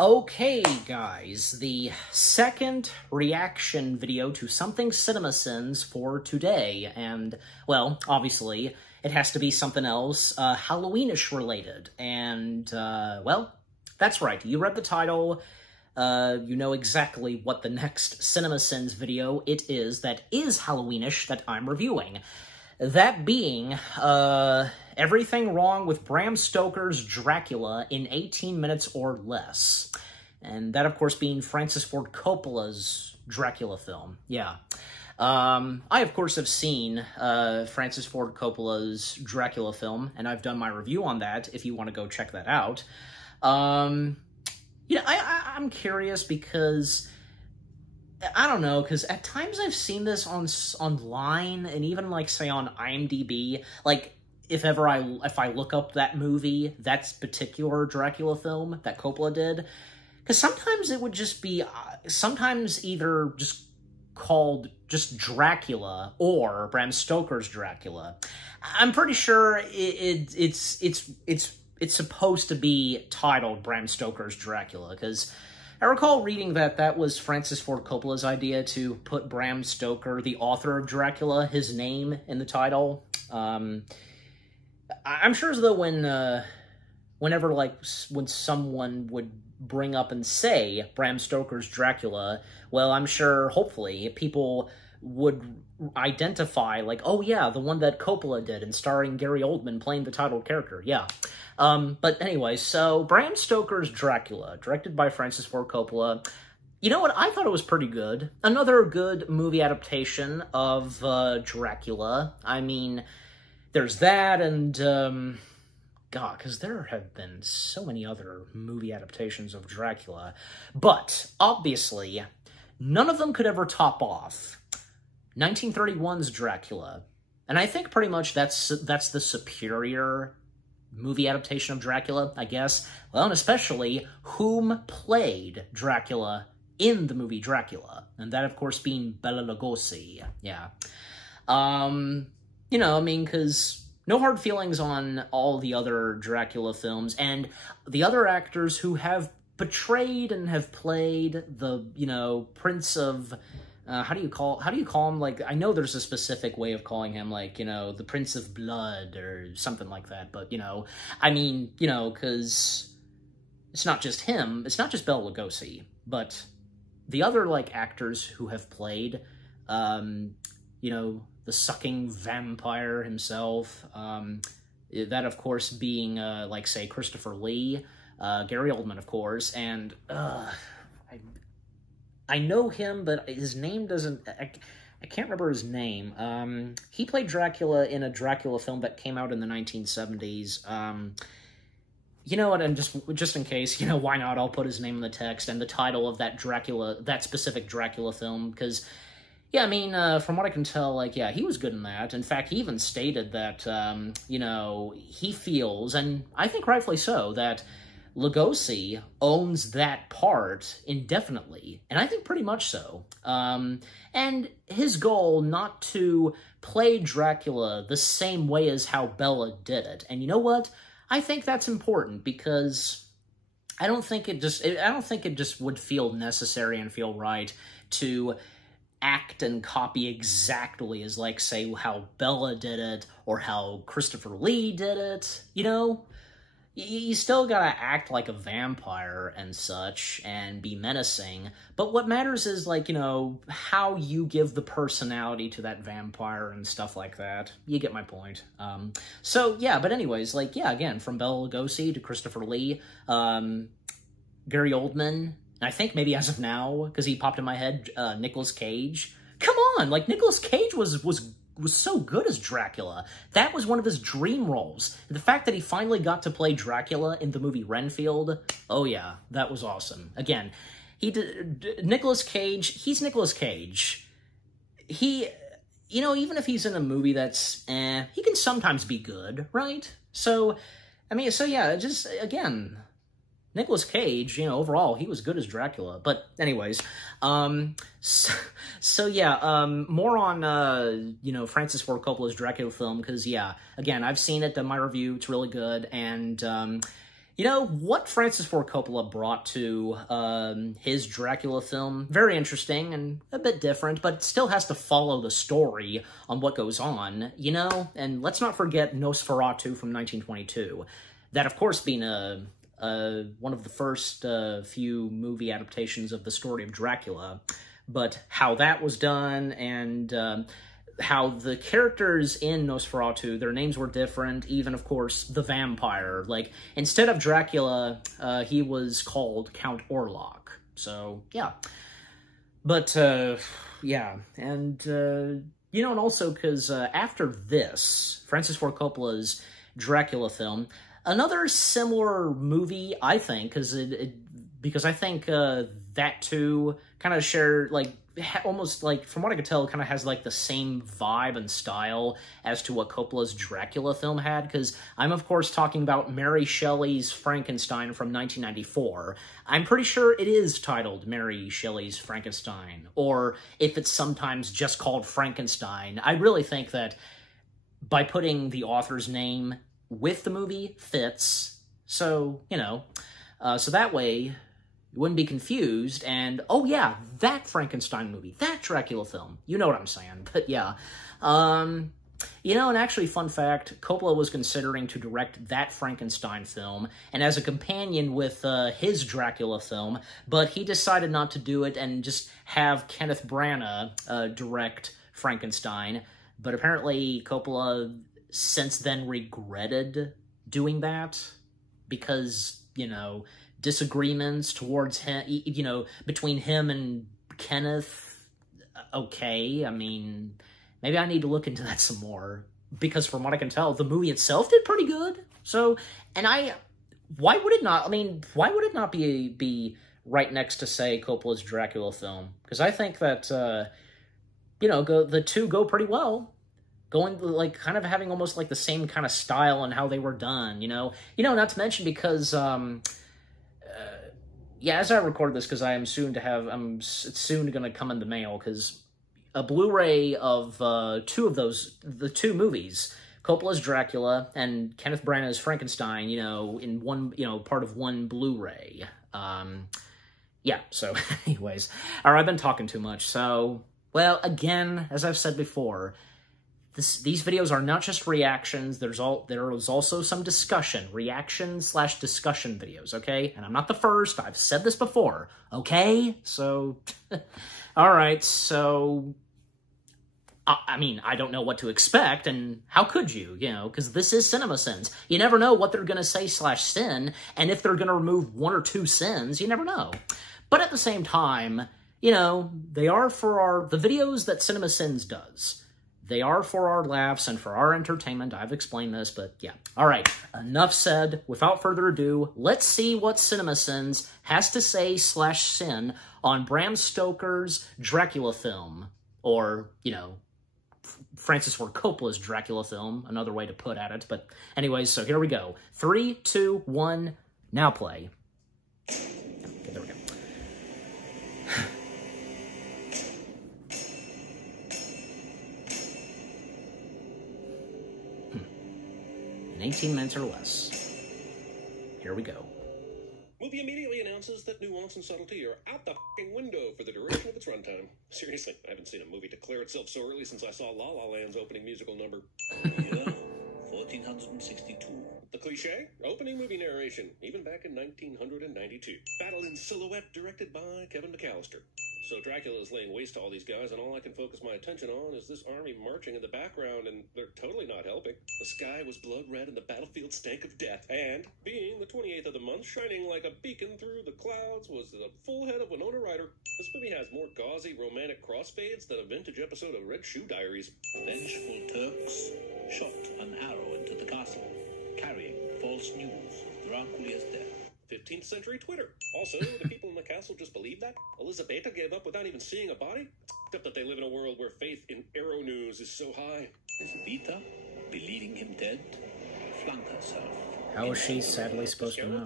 Okay, guys, the second reaction video to Something CinemaSins for today, and, well, obviously, it has to be something else, Halloweenish related, and, well, that's right, you read the title, you know exactly what the next CinemaSins video it is that is Halloweenish that I'm reviewing. That being, Everything Wrong with Bram Stoker's Dracula in 18 minutes or less. And that, of course, being Francis Ford Coppola's Dracula film. Yeah. I, of course, have seen Francis Ford Coppola's Dracula film, and I've done my review on that, if you want to go check that out. You know, I'm curious because... I don't know, because at times I've seen this online, and even, like, say, on IMDb, like, if I look up that movie, that particular Dracula film that Coppola did, because sometimes it would just be, sometimes either just called just Dracula or Bram Stoker's Dracula. I'm pretty sure it's supposed to be titled Bram Stoker's Dracula, because I recall reading that that was Francis Ford Coppola's idea to put Bram Stoker, the author of Dracula, his name in the title. I'm sure as though whenever, like, when someone would bring up and say Bram Stoker's Dracula, well, I'm sure, hopefully, people would identify, like, oh yeah, the one that Coppola did, and starring Gary Oldman playing the title character, yeah. But anyway, so Bram Stoker's Dracula, directed by Francis Ford Coppola. You know what? I thought it was pretty good. Another good movie adaptation of Dracula. I mean, there's that, and, God, because there have been so many other movie adaptations of Dracula. But, obviously, none of them could ever top off 1931's Dracula. And I think pretty much that's the superior movie adaptation of Dracula, I guess. Well, and especially whom played Dracula in the movie Dracula. And that, of course, being Bela Lugosi. Yeah. You know, I mean, because no hard feelings on all the other Dracula films, and the other actors who have portrayed and have played the, you know, Prince of... how do you call him? Like, I know there's a specific way of calling him, like, you know, the Prince of Blood or something like that, but, you know, I mean, you know, because it's not just him, it's not just Bela Lugosi, but the other, like, actors who have played, you know, the sucking vampire himself, that, of course, being, like, say, Christopher Lee, Gary Oldman, of course, and, I know him, but his name doesn't... I can't remember his name. He played Dracula in a Dracula film that came out in the 1970s. You know what, and just in case, you know, why not? I'll put his name in the text and the title of that Dracula, that specific Dracula film, because, yeah, I mean, from what I can tell, like, yeah, he was good in that. In fact, he even stated that, you know, he feels, and I think rightfully so, that Lugosi owns that part indefinitely, and I think pretty much so. And his goal not to play Dracula the same way as how Bela did it. And you know what? I think that's important because I don't think it just would feel necessary and feel right to act and copy exactly as, like, say, how Bela did it or how Christopher Lee did it, you know? You still gotta act like a vampire and such, and be menacing, but what matters is, like, you know, how you give the personality to that vampire and stuff like that. You get my point. So, yeah, but anyways, like, yeah, again, from Bela Lugosi to Christopher Lee, Gary Oldman, I think maybe as of now, because he popped in my head, Nicolas Cage. Come on! Like, Nicolas Cage was so good as Dracula. That was one of his dream roles. And the fact that he finally got to play Dracula in the movie Renfield, oh yeah, that was awesome. Again, Nicolas Cage, he's Nicolas Cage. He, you know, even if he's in a movie that's, he can sometimes be good, right? So, I mean, so yeah, just, again, Nicolas Cage, you know, overall, he was good as Dracula. But anyways, so yeah, more on, you know, Francis Ford Coppola's Dracula film, because, yeah, again, I've seen it, done my review, it's really good, and, You know, what Francis Ford Coppola brought to his Dracula film, very interesting and a bit different, but still has to follow the story on what goes on, you know? And let's not forget Nosferatu from 1922. That, of course, being one of the first few movie adaptations of the story of Dracula, but how that was done and how the characters in Nosferatu, their names were different, even, of course, the vampire. Like, instead of Dracula, he was called Count Orlok. So, yeah. But, yeah. And, you know, and also because after this, Francis Ford Coppola's Dracula film, another similar movie, I think, because I think that too kind of share, like, almost, like, from what I could tell, kind of has, like, the same vibe and style as to what Coppola's Dracula film had, because I'm, of course, talking about Mary Shelley's Frankenstein from 1994. I'm pretty sure it is titled Mary Shelley's Frankenstein, or if it's sometimes just called Frankenstein. I really think that by putting the author's name with the movie fits, so, you know, so that way you wouldn't be confused, and, oh yeah, that Frankenstein movie, that Dracula film, you know what I'm saying, but yeah. You know, and actually, fun fact, Coppola was considering to direct that Frankenstein film, and as a companion with his Dracula film, but he decided not to do it and just have Kenneth Branagh direct Frankenstein, but apparently Coppola since then regretted doing that, because, you know, disagreements towards him, you know, between him and Kenneth. Okay, I mean, maybe I need to look into that some more, because from what I can tell, the movie itself did pretty good. So, and why would it not, I mean, why would it not be right next to, say, Coppola's Dracula film? Because I think that, you know, the two go pretty well. Going, like, kind of having almost, like, the same kind of style and how they were done, you know? You know, not to mention because, yeah, as I record this, because I am soon to have, it's soon going to come in the mail, because a Blu-ray of the two movies, Coppola's Dracula and Kenneth Branagh's Frankenstein, you know, in one, you know, part of one Blu-ray. Yeah, so, anyways. All right, I've been talking too much, so, well, again, as I've said before, these videos are not just reactions, there is also some discussion, reaction/discussion videos, okay? And I'm not the first, I've said this before, okay? So, alright, so, I mean, I don't know what to expect, and how could you, you know, because this is CinemaSins. You never know what they're going to say /sin, and if they're going to remove one or two sins, you never know. But at the same time, you know, they are for the videos that CinemaSins does. They are for our laughs and for our entertainment. I've explained this, but yeah. All right, enough said. Without further ado, let's see what CinemaSins has to say /sin on Bram Stoker's Dracula film. Or, you know, Francis Ford Coppola's Dracula film, another way to put at it. But anyways, so here we go. 3, 2, 1, now play. Okay, there we go. In 18 minutes or less. Here we go. Movie immediately announces that nuance and subtlety are out the f***ing window for the duration of its runtime. Seriously, I haven't seen a movie declare itself so early since I saw La La Land's opening musical number. Yeah, 1462. The cliche? Opening movie narration, even back in 1992. Battle in Silhouette, directed by Kevin McAllister. So Dracula is laying waste to all these guys, and all I can focus my attention on is this army marching in the background, and they're totally not helping. The sky was blood red and the battlefield stank of death. And, being the 28th of the month, shining like a beacon through the clouds was the full head of Winona Ryder. This movie has more gauzy romantic crossfades than a vintage episode of Red Shoe Diaries. Vengeful Turks shot an arrow into the castle, carrying false news of Dracula's death. 15th century Twitter. Also, the people in the castle just believe that. Elizabeta gave up without even seeing a body. Except that they live in a world where faith in arrow news is so high. Elizabeta, believing him dead, flung herself. How is she sadly supposed to know?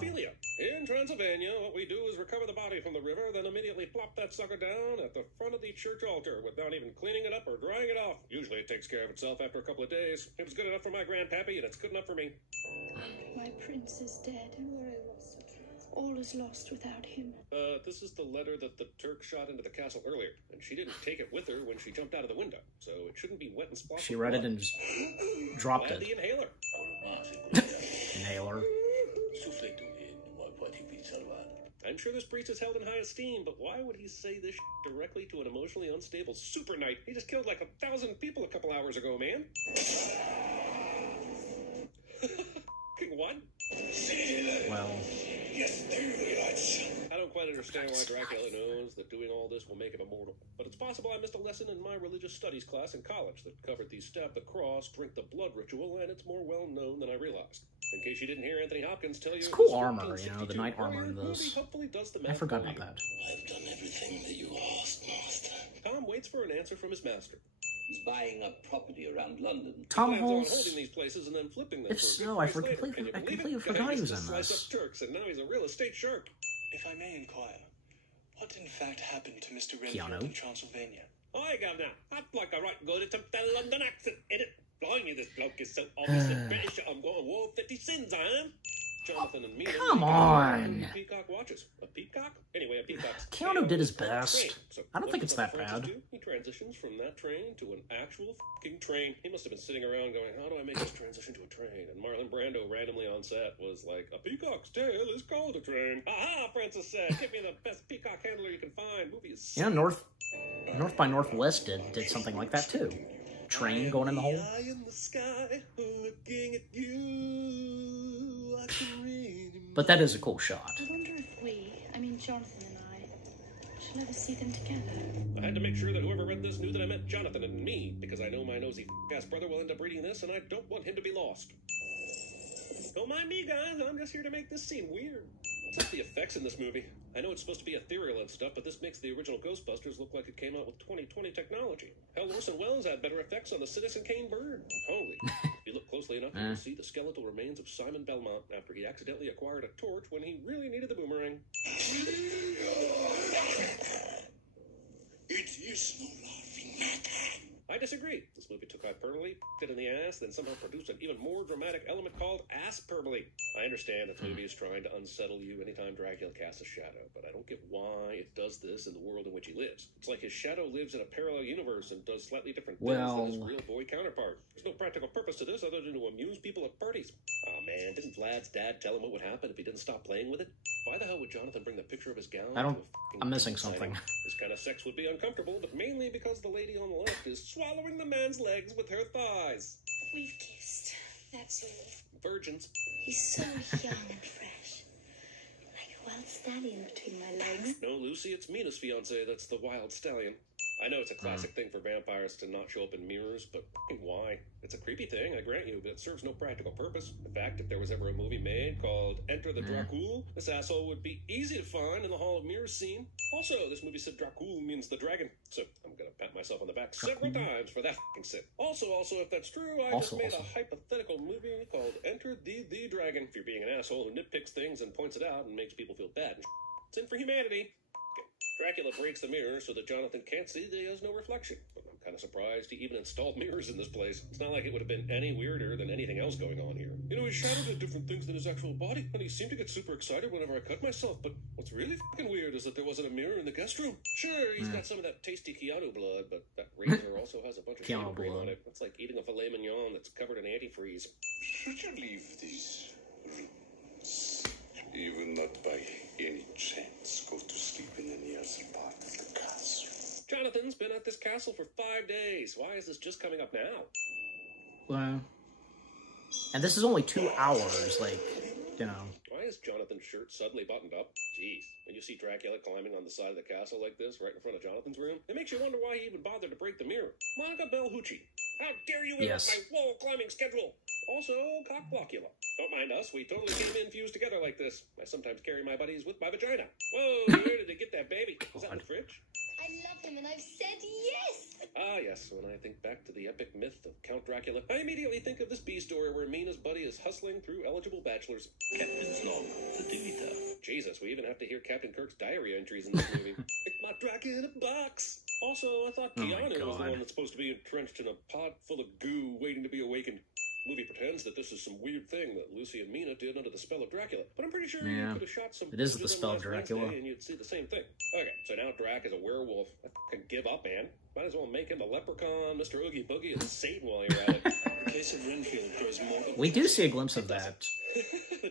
In Transylvania, what we do is recover the body from the river, then immediately plop that sucker down at the front of the church altar without even cleaning it up or drying it off. Usually it takes care of itself after a couple of days. It was good enough for my grandpappy, and it's good enough for me. My prince is dead. All is lost without him. This is the letter that the Turk shot into the castle earlier, and she didn't take it with her when she jumped out of the window, so it shouldn't be wet and splashed. She read it and just dropped it. The inhaler. Inhaler. I'm sure this priest is held in high esteem, but why would he say this directly to an emotionally unstable super knight? He just killed like 1,000 people a couple hours ago, man. What? Well, I don't quite understand why Dracula knows that doing all this will make him immortal, but it's possible I missed a lesson in my religious studies class in college that covered the stab the cross, drink the blood ritual, and it's more well known than I realized. In case you didn't hear Anthony Hopkins tell you, it's cool armor, you know, the knight armor in this. I forgot about that. I've done everything that you asked, Master. Tom waits for an answer from his master. He's buying up property around London. Tom He plans on Holtz. holding these places and then flipping them. If for a so, good I price later. completely Can you believe forgot it? he was Guy in used to slice this. up Turks, and now he's a real estate shark. If I may inquire, what in fact happened to Mr. Keanu? Renfield in Transylvania? Hi, Governor. I'd like a right good attempt at a London accent in it. Blimey, this bloke is so obviously British. I'm going war 50 sins, I am. Jonathan and me. Come on. Peacock watches. A peacock? Anyway, a peacock's Keanu did his tail is on a best. train. So I don't think what it's does that Francis bad. do? He transitions from that train to an actual fucking train. He must have been sitting around going, how do I make this transition to a train? And Marlon Brando randomly on set was like, a peacock's tail is called a train. Aha, Francis said, give me the best peacock handler you can find. Movie is Yeah, North by Northwest did something like that too. Train going in the hole. Eye in the sky, looking at you. I can read your But that is a cool shot. I wonder if Jonathan and I, shall ever see them together. I had to make sure that whoever read this knew that I meant Jonathan and me, because I know my nosy ass brother will end up reading this, and I don't want him to be lost. Don't mind me, guys. I'm just here to make this scene weird. What's up the effects in this movie? I know it's supposed to be ethereal and stuff, but this makes the original Ghostbusters look like it came out with 2020 technology. Hell, Orson Welles had better effects on the Citizen Kane bird. Holy. If you look closely enough, you'll see the skeletal remains of Simon Belmont after he accidentally acquired a torch when he really needed the boomerang. It is no laughing matter. I disagree. This movie took hyperbole, it in the ass, then somehow produced an even more dramatic element called ass-perbole. I understand this movie is trying to unsettle you anytime Dracula casts a shadow, but I don't get why it does this in the world in which he lives. It's like his shadow lives in a parallel universe and does slightly different things than his real boy counterpart. There's no practical purpose to this other than to amuse people at parties. Oh man, didn't Vlad's dad tell him what would happen if he didn't stop playing with it? Why the hell would Jonathan bring the picture of his gown? I'm missing something. This kind of sex would be uncomfortable, but mainly because the lady on the left is swallowing the man's legs with her thighs. We've kissed, that's all. Virgins. He's so young and fresh. Like a wild stallion between my legs. No, Lucy, it's Mina's fiance that's the wild stallion. I know it's a classic thing for vampires to not show up in mirrors, but why? It's a creepy thing, I grant you, but it serves no practical purpose. In fact, if there was ever a movie made called Enter the Dracula, this asshole would be easy to find in the Hall of Mirrors scene. Also, this movie said Dracula means the dragon, so I'm gonna pat myself on the back several times for that fucking sin. Also, if that's true, I just made a hypothetical movie called Enter the Dragon. If you're being an asshole who nitpicks things and points it out and makes people feel bad. It's in for humanity. Dracula breaks the mirror so that Jonathan can't see that he has no reflection. But I'm kind of surprised he even installed mirrors in this place. It's not like it would have been any weirder than anything else going on here. You know, his shadow did different things than his actual body, and he seemed to get super excited whenever I cut myself, but what's really fucking weird is that there wasn't a mirror in the guest room. Sure, he's got some of that tasty Keanu blood, but that razor also has a bunch of Keanu cream on it. It's like eating a filet mignon that's covered in antifreeze. Should you leave these rooms? You will not by any chance go to sleep in any other part of the castle. Jonathan's been at this castle for 5 days. Why is this just coming up now? Well, and this is only 2 hours, like, you know. Why is Jonathan's shirt suddenly buttoned up? Jeez, when you see Dracula climbing on the side of the castle like this, right in front of Jonathan's room, it makes you wonder why he even bothered to break the mirror. Monica Bellucci, how dare you interrupt my wall climbing schedule? Also, Cockblockula. Don't mind us, we totally came in fused together like this. I sometimes carry my buddies with my vagina. Whoa, where did they get that baby? Is that in the fridge? I love him and I've said yes! Ah, yes, when I think back to the epic myth of Count Dracula, I immediately think of this B-story where Mina's buddy is hustling through eligible bachelors. Captain's log, the Demeter. Jesus, we even have to hear Captain Kirk's diary entries in this movie. It's my Drac in a box! Also, I thought Keanu was the one that's supposed to be entrenched in a pod full of goo waiting to be awakened. The movie pretends that this is some weird thing that Lucy and Mina did under the spell of Dracula, but I'm pretty sure you could have shot some. It is the spell of Dracula, and you'd see the same thing. Okay, so now Drac is a werewolf. I fucking give up, man. Might as well make him a leprechaun, Mr. Oogie Boogie, and Satan while you're at it. The case of Renfield grows more. We do see a glimpse of that.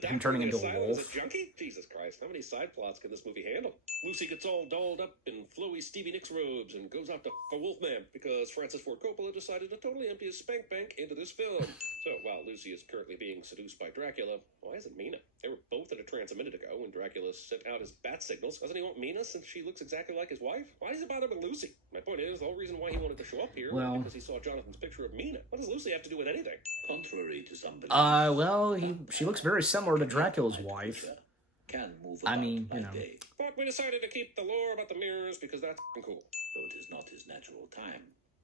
Him turning into a wolf. A junkie? Jesus Christ, how many side plots can this movie handle? Lucy gets all dolled up in flowy Stevie Nicks robes and goes out to f*** a Wolfman because Francis Ford Coppola decided to totally empty his spank bank into this film. So while Lucy is currently being seduced by Dracula, why isn't Mina? They were both in a trance a minute ago when Dracula sent out his bat signals. Doesn't he want Mina since she looks exactly like his wife? Why does he bother with Lucy? My point is, the whole reason why he wanted to show up here was because he saw Jonathan's picture of Mina. What does Lucy have to do with anything? Contrary to some beliefs, well, she looks very similar to Dracula's wife. Can move I about mean, by you know. day, But we decided to keep the lore about the mirrors because that's f***ing cool. though it is not his natural time,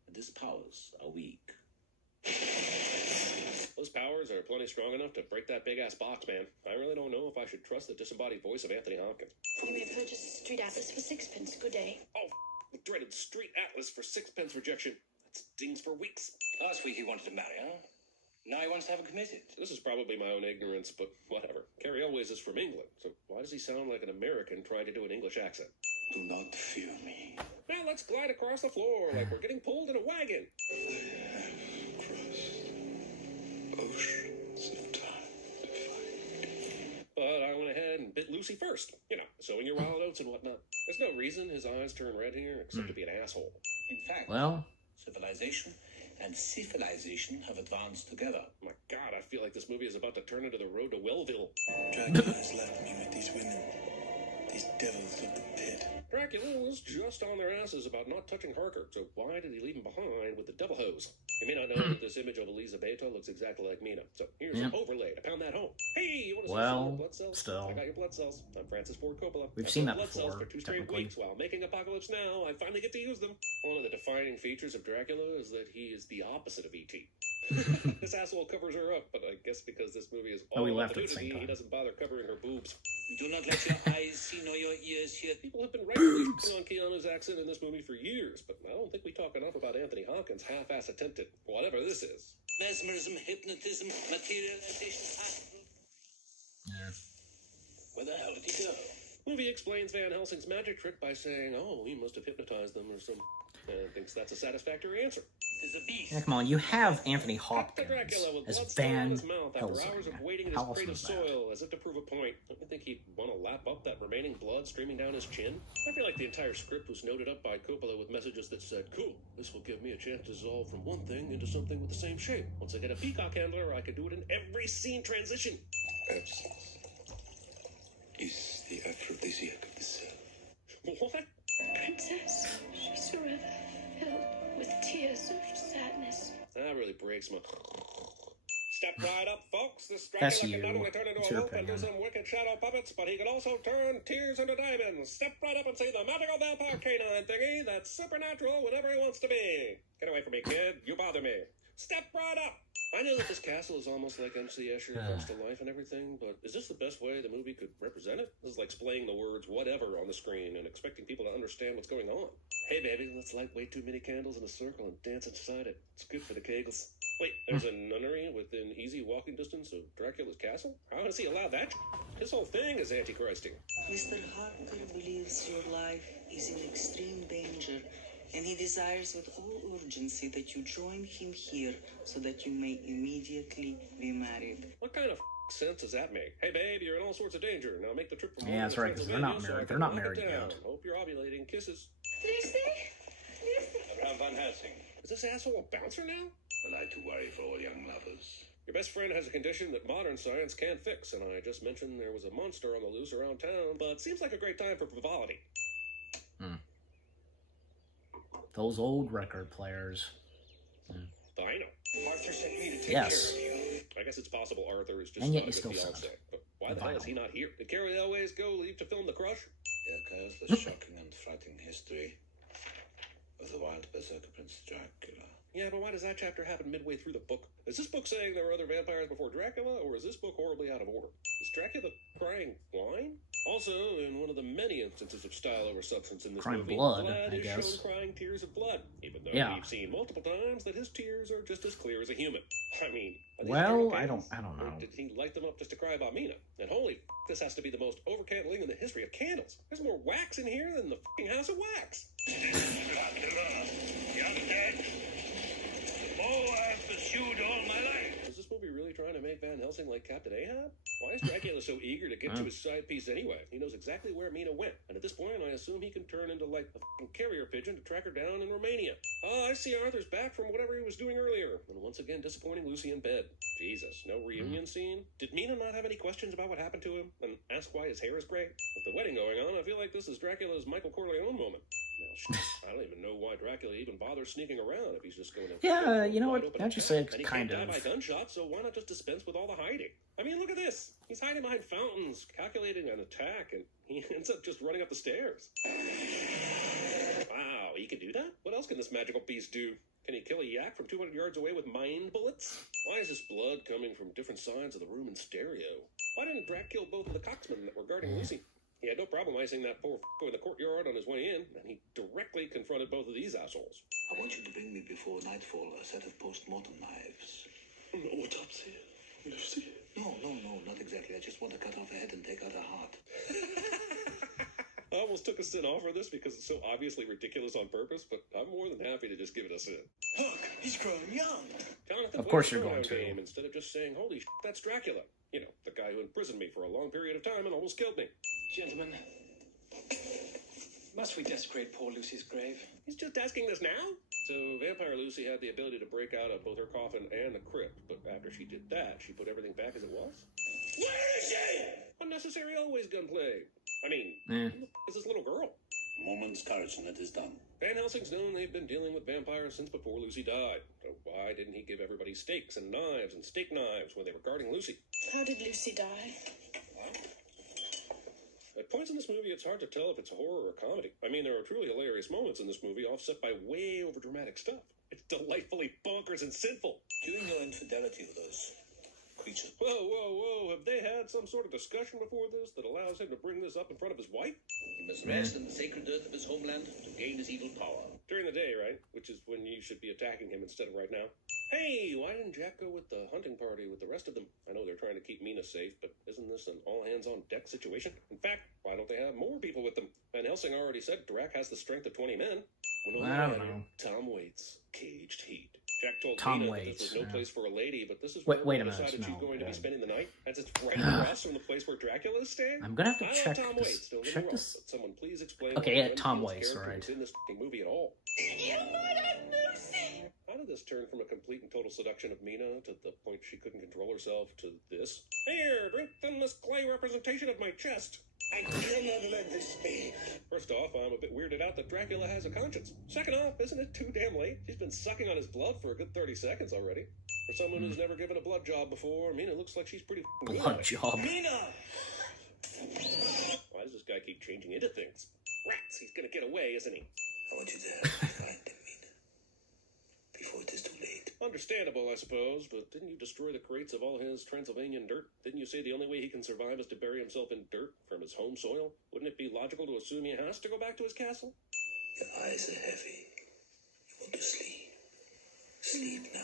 and his powers are weak. Those powers are plenty strong enough to break that big-ass box, man. I really don't know if I should trust the disembodied voice of Anthony Hopkins. You may purchase a street atlas for 6 pence. Good day. Oh, the dreaded street atlas for 6 pence rejection. That stings for weeks. Last week he wanted to marry her. Now he wants to have her committed. This is probably my own ignorance, but whatever. Carrie Elways is from England, so why does he sound like an American trying to do an English accent? Do not fear me. Now let's glide across the floor like we're getting pulled in a wagon. Oceans of time to find. But I went ahead and bit Lucy first. You know, sowing your wild oats and whatnot. There's no reason his eyes turn red here except to be an asshole. In fact, Well, civilization and civilization have advanced together. My God, I feel like this movie is about to turn into the road to Wellville. Dracula has left me with these women. These devils of the pit. Dracula was just on their asses about not touching Harker, so why did he leave him behind with the devil hose? You may not know that this image of Elizabeth looks exactly like Mina, so here's an overlay to pound that home. Hey, you want to see some blood cells? Still. I got your blood cells. I'm Francis Ford Coppola. We've I've seen got that blood cells before, for 2 straight technically. weeks while making Apocalypse Now. I finally get to use them. One of the defining features of Dracula is that he is the opposite of E.T. This asshole covers her up, but I guess because this movie is all we about laughed the at the same nudity, he time. doesn't bother covering her boobs. Do not let your eyes see nor your ears hear. People have been rightfully on Keanu's accent in this movie for years, but I don't think we talk enough about Anthony Hopkins' half-ass attempt at whatever this is. Mesmerism, hypnotism, materialization. Where the hell did he go? Movie explains Van Helsing's magic trick by saying, oh, he must have hypnotized them or something, and thinks that's a satisfactory answer. Is a beast. yeah, come on, you have Anthony Cut to Hopkins Dracula with as blood still on Van his mouth after Helsing. hours of waiting in How his awesome crate of is that? soil as if to prove a point. Don't you think he'd want to lap up that remaining blood streaming down his chin? I feel like the entire script was noted up by Coppola with messages that said, cool, this will give me a chance to dissolve from one thing into something with the same shape. Once I get a peacock handler, I can do it in every scene transition. Absence is the aphrodisiac of the self. What? Princess, she's forever filled with tears of sadness. That really breaks my... Step right up, folks. This That's Dracula you. can not only turn into It's a your wolf and do opinion. some wicked shadow puppets, but he can also turn tears into diamonds. Step right up and see the magical vampire canine thingy that's supernatural whenever he wants to be. Get away from me, kid. You bother me. Step right up. I know that this castle is almost like MC Escher comes to life and everything, but is this the best way the movie could represent it? This is like splaying the words whatever on the screen and expecting people to understand what's going on. Hey, baby, let's light way too many candles in a circle and dance inside it. It's good for the kegels. Wait, there's a nunnery within easy walking distance of Dracula's castle? How does he allow that? His whole thing is antichristing. Mr. Harker believes your life is in extreme danger, and he desires with all urgency that you join him here so that you may immediately be married. What kind of sense does that make? Hey, babe, you're in all sorts of danger. Now make the trip from Yeah, that's right, 'cause they're not Pennsylvania so I married. can They're not knock it married down. yet. Hope you're ovulating. Kisses. Lucy? Lucy? Bram Van Helsing. Is this asshole a bouncer now? The light to worry for all young lovers. Your best friend has a condition that modern science can't fix, and I just mentioned there was a monster on the loose around town, but seems like a great time for frivolity. Those old record players. I know. Arthur sent me to take Yes. care of you. I guess it's possible Arthur is just And yet not a you good still fiance. said it. But why the hell is he not here? Did Carrie Elways go leave to film The Crush? Here occurs the shocking and frightening history of the wild berserker Prince Dracula. Yeah, but why does that chapter happen midway through the book? Is this book saying there were other vampires before Dracula, or is this book horribly out of order? Is Dracula crying wine? Also, in one of the many instances of style over substance in this Crying movie, blood, Vlad I is guess. shown crying tears of blood, even though Yeah. we've seen multiple times that his tears are just as clear as a human. I mean, are these Well, real I candles? don't Or know. did he light them up just to cry about Mina? And holy f***, this has to be the most overcandling in the history of candles. There's more wax in here than the f***ing House of Wax. Dracula, young dead. Oh, I've pursued all my life. Is this movie really trying to make Van Helsing like Captain Ahab? Why is Dracula so eager to get to his side piece anyway? He knows exactly where Mina went, and at this point, I assume he can turn into like a f***ing carrier pigeon to track her down in Romania. Oh, I see Arthur's back from whatever he was doing earlier, and once again disappointing Lucy in bed. Jesus, no reunion scene? Did Mina not have any questions about what happened to him, and ask why his hair is gray? With the wedding going on, I feel like this is Dracula's Michael Corleone moment. Now, I don't even know why Dracula even bothers sneaking around if he's just going to... Yeah, you know what? wide open Now you attack. say it's And he kind can't of. die by gunshot, so why not just dispense with all the hiding? I mean, look at this. He's hiding behind fountains, calculating an attack, and he ends up just running up the stairs. Wow, he can do that? What else can this magical beast do? Can he kill a yak from 200 yards away with mind bullets? Why is this blood coming from different sides of the room in stereo? Why didn't Drac kill both of the coxmen that were guarding Lucy? He had no problem icing that poor f***er in the courtyard on his way in, and he directly confronted both of these assholes. I want you to bring me before nightfall a set of post-mortem knives. An autopsy, Lucy. No, not exactly. I just want to cut off her head and take out her heart. I almost took a sin off for this because it's so obviously ridiculous on purpose, but I'm more than happy to just give it a sin. Look, he's growing young. Jonathan Of course played a you're going showdown to. game instead of just saying, holy shit, that's Dracula. You know, the guy who imprisoned me for a long period of time and almost killed me. Gentlemen, must we desecrate poor Lucy's grave? He's just asking this now? So Vampire Lucy had the ability to break out of both her coffin and the crypt, but after she did that, she put everything back as it was? Where is she? Unnecessary always gunplay. I mean, Eh. who the f- is this little girl? A moment's courage and it is done. Van Helsing's known they've been dealing with vampires since before Lucy died. So why didn't he give everybody stakes and knives and steak knives when they were guarding Lucy? How did Lucy die? At points in this movie, it's hard to tell if it's a horror or a comedy. I mean, there are truly hilarious moments in this movie, offset by way overdramatic stuff. It's delightfully bonkers and sinful. During your infidelity with those creatures, Whoa. Have they had some sort of discussion before this that allows him to bring this up in front of his wife? he must rest in the sacred earth of his homeland to gain his evil power. During the day, right? Which is when you should be attacking him instead of right now. Hey, why didn't Jack go with the hunting party with the rest of them? I know they're trying to keep Mina safe, but isn't this an all-hands-on-deck situation? In fact, why don't they have more people with them? Van Helsing already said Drac has the strength of 20 men. I don't know. Tom Waits, Caged Heat. Jack told Tom Mina Waits, that this was no yeah. place for a lady, but this is Wait where a we minute, decided she's no, going to be yeah. spending the night, as it's right across from the place where Dracula is staying. I'm gonna have to I like check Tom this- Waits, don't get me check wrong, this- but someone please explain Okay, why yeah, Glenn Tom Field's Waits, character right. is in this f***ing movie at all. You murdered Lucy! How did this turn from a complete and total seduction of Mina to the point she couldn't control herself to this? Here, drink from this clay representation of my chest. I cannot let this be. First off, I'm a bit weirded out that Dracula has a conscience. Second off, isn't it too damn late? She's been sucking on his blood for a good 30 seconds already. For someone who's never given a blood job before, Mina looks like she's pretty f***ing good at Blood it. job. Mina! Why does this guy keep changing into things? Rats, he's gonna get away, isn't he? I want you to help me find him, Mina, before it is too late. Understandable, I suppose, but didn't you destroy the crates of all his Transylvanian dirt? Didn't you say the only way he can survive is to bury himself in dirt from his home soil? Wouldn't it be logical to assume he has to go back to his castle? Your eyes are heavy. You want to sleep. Sleep now.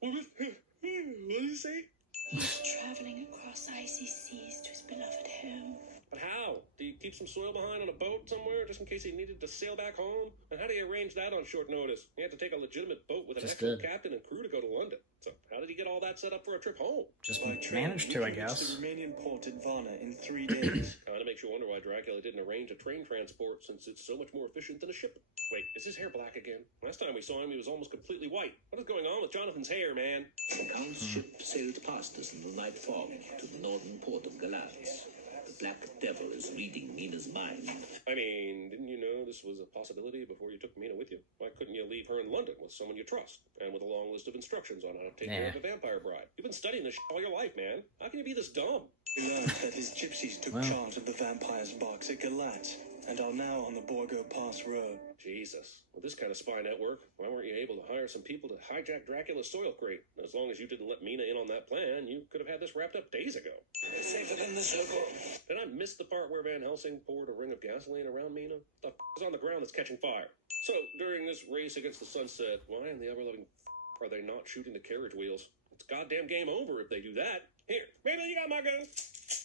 What did he say? He's traveling across icy seas to his beloved home. But how? Do you keep some soil behind on a boat somewhere just in case he needed to sail back home? And how do you arrange that on short notice? He had to take a legitimate boat with an Just actual did. captain and crew to go to London. So how did he get all that set up for a trip home? Just By train, managed we to, I can reach guess. the Romanian port at Varna in 3 days. Kind of makes you wonder why Dracula didn't arrange a train transport since it's so much more efficient than a ship. Wait, is his hair black again? Last time we saw him, he was almost completely white. What is going on with Jonathan's hair, man? The Count's ship sailed past us in the night fog to the northern port of Galatz. The Black Devil is reading Mina's mind. I mean, didn't you know this was a possibility before you took Mina with you? Why couldn't you leave her in London with someone you trust? And with a long list of instructions on how to take care of a vampire bride. You've been studying this all your life, man. How can you be this dumb? We learned that his gypsies took Well. charge of the vampire's box at Galatz, and are now on the Borgo Pass Road. Jesus. With this kind of spy network, why weren't you able to hire some people to hijack Dracula's soil crate? As long as you didn't let Mina in on that plan, you could have had this wrapped up days ago. Safer than the circle. Did I miss the part where Van Helsing poured a ring of gasoline around Mina? The f*** is on the ground that's catching fire? So, during this race against the sunset, why in the ever-loving f*** are they not shooting the carriage wheels? It's goddamn game over if they do that. Here, maybe you got my gun.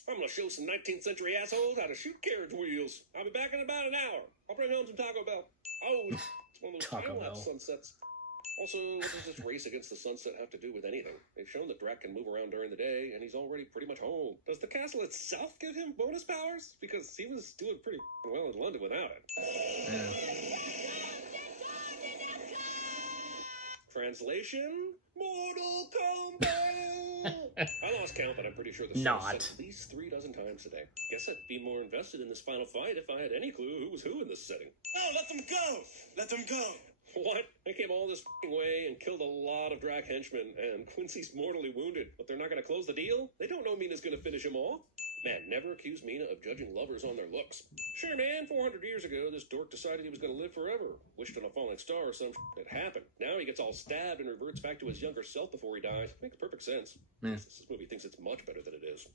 I'm gonna show some 19th century assholes how to shoot carriage wheels. I'll be back in about an hour. I'll bring home some Taco Bell. Oh, it's one of those time-lapse sunsets. Also, what does this race against the sunset have to do with anything? They've shown that Drac can move around during the day, and he's already pretty much home. Does the castle itself give him bonus powers? Because he was doing pretty well in London without it. Translation? Mortal Kombat! I lost count, but I'm pretty sure the song said at least 3 dozen times today. Guess I'd be more invested in this final fight if I had any clue who was who in this setting. No, let them go! Let them go! What? They came all this way and killed a lot of Drac henchmen, and Quincy's mortally wounded. But they're not going to close the deal? They don't know Mina's going to finish him off. Man, never accuse Mina of judging lovers on their looks. Sure, man, 400 years ago, this dork decided he was going to live forever. Wished on a falling star or some shit that happened. Now he gets all stabbed and reverts back to his younger self before he dies. Makes perfect sense. This movie thinks it's much better than it is.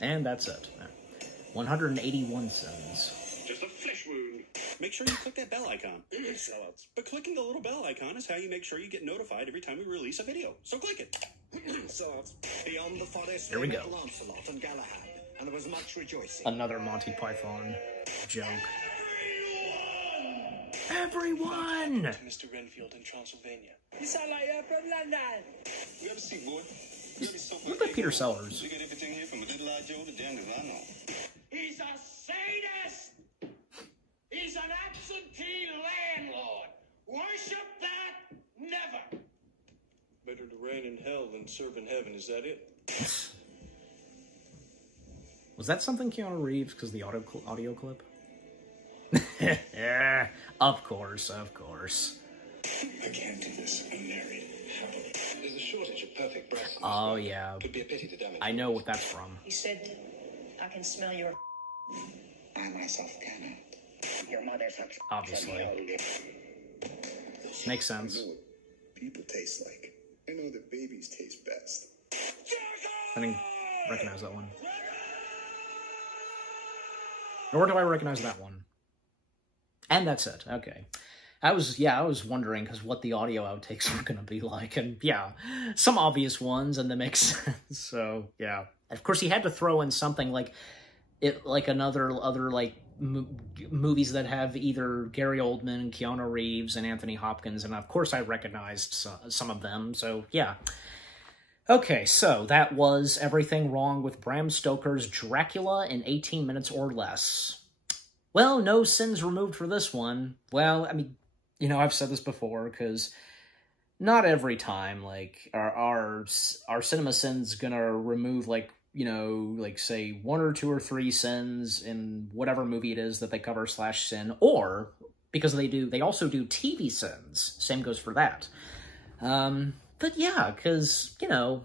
And that's it. 181 sins. Just a flesh wound. Make sure you click that bell icon. Sellouts. But clicking the little bell icon is how you make sure you get notified every time we release a video. So click it. Sellouts. Beyond the forest, here we go. Lancelot and Galahad, and there was much rejoicing. Another Monty Python joke. Everyone! To Mr. Renfield in Transylvania. You sound like you're from London. You ever see, boy? You ever so Look like Peter Sellers. You got everything here from a little eye Joe to Dan Gavano. He's a sadist. He's an absentee landlord. Worship that? Never. Better to reign in hell than serve in heaven, is that it? Was that something Keanu Reeves because the audio clip? Yeah, of course, of course. I can't do this. I'm married. Happily. There's a shortage of perfect breasts. Oh, yeah. Could be a pity to damage. I know what that's from. He said, I can smell your... I myself cannot. Your mother's... Obviously. Makes sense. I know what people taste like. I know that babies taste best. I didn't recognize that one. Nor do I recognize that one. And that's it. Okay. I was wondering because what the audio outtakes were going to be like, and yeah, some obvious ones, and that makes sense. So yeah, and of course he had to throw in something like other like movies that have either Gary Oldman, Keanu Reeves, and Anthony Hopkins, and of course I recognized some of them. So yeah. Okay, so that was Everything Wrong with Bram Stoker's Dracula in 18 minutes or less. Well, no sins removed for this one. Well, I mean, you know, I've said this before, because not every time, like, our cinema sins gonna remove, like, you know, like, say, 1 or 2 or 3 sins in whatever movie it is that they cover /sin, or, because they also do TV sins. Same goes for that. But yeah, because, you know,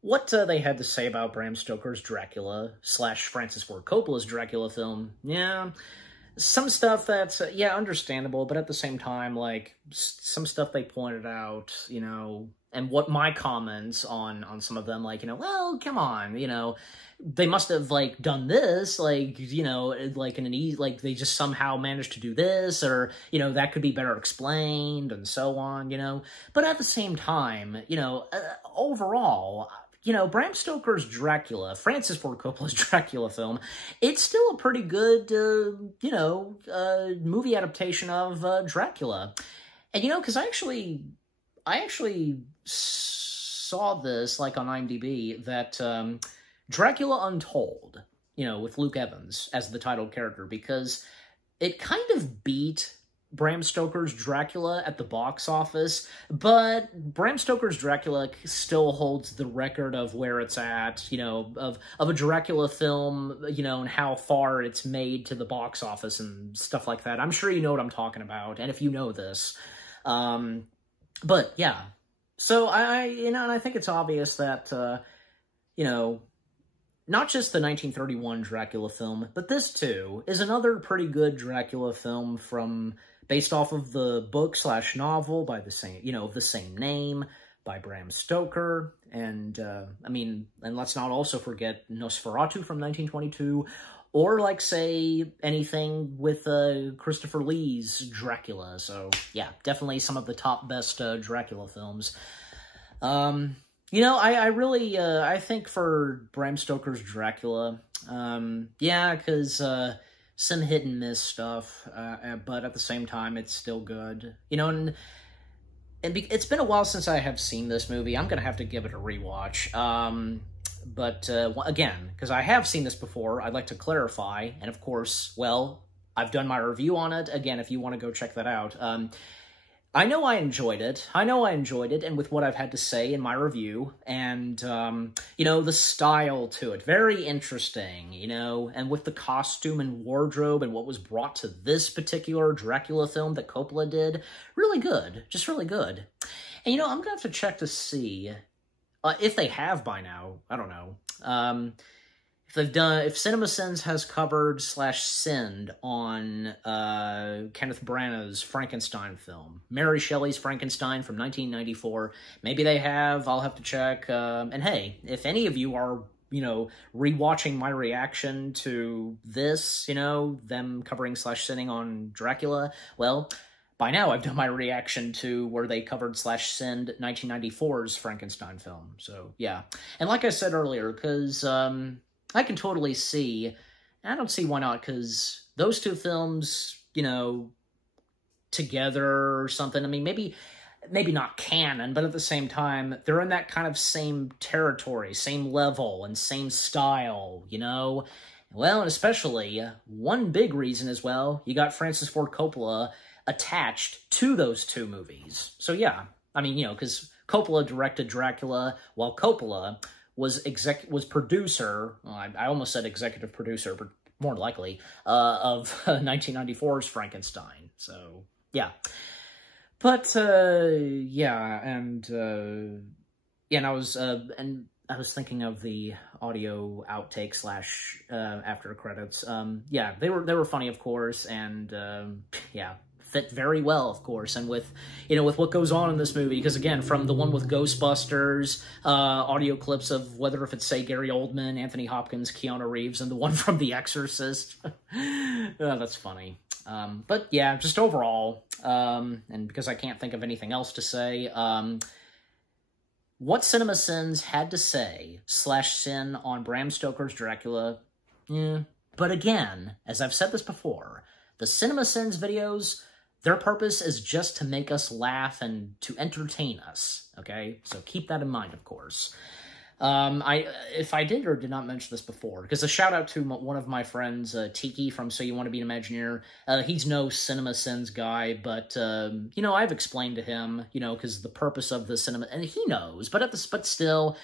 what they had to say about Bram Stoker's Dracula / Francis Ford Coppola's Dracula film, yeah, some stuff that's, yeah, understandable, but at the same time, like, some stuff they pointed out, you know, and what my comments on some of them, like, you know, well, come on, you know, they must have, like, done this, like, you know, like, like, they just somehow managed to do this, or, you know, that could be better explained, and so on, you know, but at the same time, you know, overall, you know, Bram Stoker's Dracula, Francis Ford Coppola's Dracula film, it's still a pretty good, you know, movie adaptation of Dracula. And, you know, because I actually saw this, like, on IMDb, that Dracula Untold, you know, with Luke Evans as the title character, because it kind of beat Bram Stoker's Dracula at the box office, but Bram Stoker's Dracula still holds the record of where it's at, you know, of a Dracula film, you know, and how far it's made to the box office and stuff like that. I'm sure you know what I'm talking about, and if you know this. But, yeah. So, you know, and I think it's obvious that, you know, not just the 1931 Dracula film, but this too is another pretty good Dracula film based off of the book/novel by the same, of the same name, by Bram Stoker, and and let's not also forget Nosferatu from 1922, or like say anything with Christopher Lee's Dracula. So yeah, definitely some of the top best Dracula films. I really, I think for Bram Stoker's Dracula, because some hit and miss stuff, but at the same time, it's still good. It's been a while since I have seen this movie. I'm going to have to give it a rewatch. But again, because I have seen this before, I'd like to clarify, and of course, well, I've done my review on it. Again, if you want to go check that out. I know I enjoyed it. And with what I've had to say in my review, and, the style to it, very interesting, and with the costume and wardrobe and what was brought to this particular Dracula film that Coppola did, really good, just really good. And, I'm gonna have to check to see, if they have by now, I don't know, if CinemaSins has covered /sinned on Kenneth Branagh's Frankenstein film, Mary Shelley's Frankenstein from 1994. Maybe they have. I'll have to check. And hey, if any of you are, rewatching my reaction to this, them covering /sinning on Dracula, well, by now I've done my reaction to where they covered /sinned 1994's Frankenstein film. So yeah, and like I said earlier, because I can totally see, I don't see why not, because those two films, together or something, I mean, maybe not canon, but at the same time, they're in that kind of same territory, same level, and same style, Well, and especially, one big reason as well, you got Francis Ford Coppola attached to those two movies. So yeah, I mean, because Coppola directed Dracula, while Coppola was producer, well, I almost said executive producer, but more likely, of 1994's Frankenstein. So, yeah. But, yeah, and I was thinking of the audio outtake / after credits. Yeah, they were funny, of course, and, yeah, fit very well, of course, and with what goes on in this movie, because again, from the one with Ghostbusters, audio clips of whether if it's, say, Gary Oldman, Anthony Hopkins, Keanu Reeves, and the one from The Exorcist. That's funny. But yeah, just overall, and because I can't think of anything else to say, what CinemaSins had to say /sin on Bram Stoker's Dracula, but again, as I've said this before, the CinemaSins videos, their purpose is just to make us laugh and to entertain us, okay? So keep that in mind, of course. If I did or did not mention this before, because a shout out to one of my friends, Tiki from So You Want to Be an Imagineer. He's no CinemaSins guy, but, I've explained to him, because the purpose of the cinema, and he knows, but still,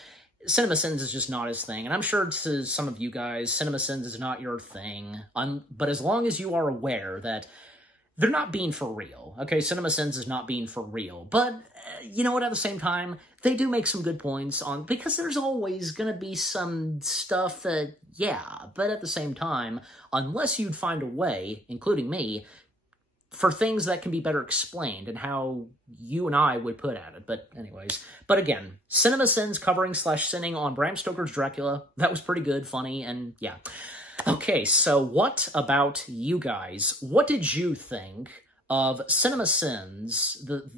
CinemaSins is just not his thing. And I'm sure to some of you guys, CinemaSins is not your thing. But as long as you are aware that they're not being for real, okay? CinemaSins is not being for real. But, you know what, at the same time, they do make some good points because there's always going to be some stuff that, yeah, but at the same time, unless you'd find a way, including me, for things that can be better explained and how you and I would put at it. But anyways, but again, CinemaSins covering /sinning on Bram Stoker's Dracula, that was pretty good, funny, and yeah. Okay, so what about you guys? What did you think of CinemaSins,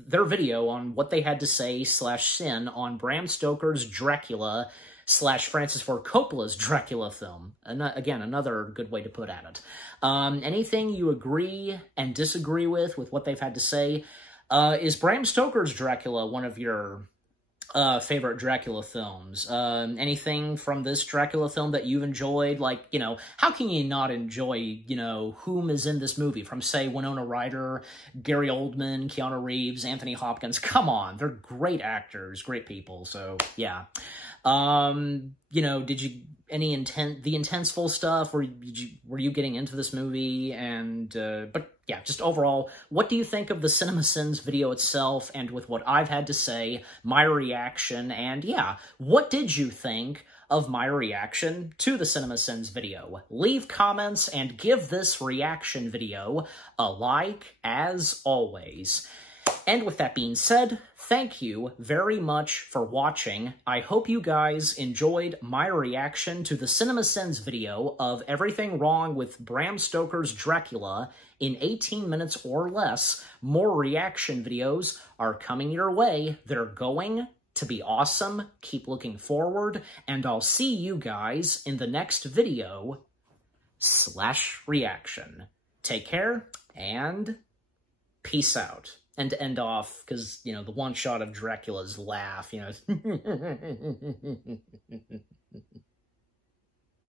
their video on what they had to say /sin on Bram Stoker's Dracula /Francis Ford Coppola's Dracula film? And again, another good way to put at it. Anything you agree and disagree with what they've had to say? Is Bram Stoker's Dracula one of your favorite Dracula films? Anything from this Dracula film that you've enjoyed? Like, how can you not enjoy, whom is in this movie? From, say, Winona Ryder, Gary Oldman, Keanu Reeves, Anthony Hopkins. Come on, they're great actors, great people, so, yeah. Did you, the intenseful stuff, were you getting into this movie? And, but yeah, just overall, what do you think of the CinemaSins video itself, and with what I've had to say, my reaction, and yeah, what did you think of my reaction to the CinemaSins video. Leave comments and give this reaction video a like, as always. And with that being said, thank you very much for watching. I hope you guys enjoyed my reaction to the CinemaSins video of everything wrong with Bram Stoker's Dracula in 18 minutes or less. More reaction videos are coming your way. They're going to be awesome. Keep looking forward, and I'll see you guys in the next video / reaction. Take care, and peace out. And to end off, because, you know, the one shot of Dracula's laugh, you know.